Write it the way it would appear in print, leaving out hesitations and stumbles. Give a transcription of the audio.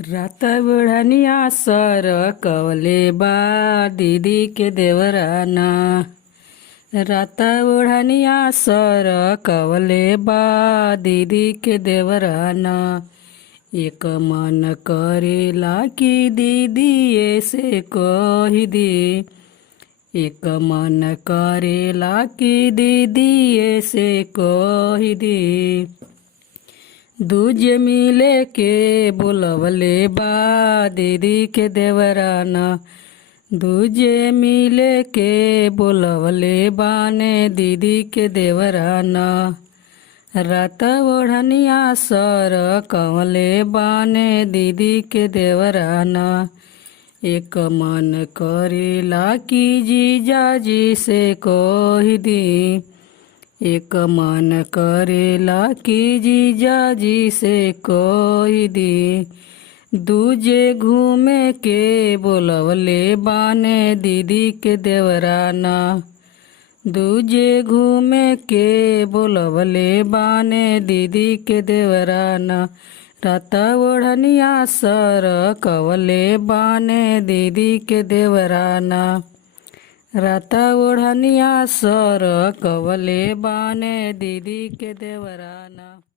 रात बुढ़निया सर कवले बा दीदी के देवराना। रात बुढ़निया सर कवले बा दीदी के देवराना। एक मन करेला कि दीदी ऐसे कही दी। एक मन करेला कि दीदी ऐसे कही दी। दूजे मिले के बुलवले बा दीदी के देवराना। दूजे मिले के बुलवले बाने दीदी के देवराना। रात ओढ़निया सर कवले बाने दीदी के देवराना। एक मन करेला कि जीजा जी से कही दी। एक मन करेला कि जीजा जी से कही दी। दूजे घूमे के बोलवले बाने दीदी के देवराना। दूजे घूमे के बोलवले बाने दीदी के देवराना। रात ओढ़निया सर कवले बाने दीदी के देवराना। रात ओढ़निया सर कवले बाने दीदी के देवराना।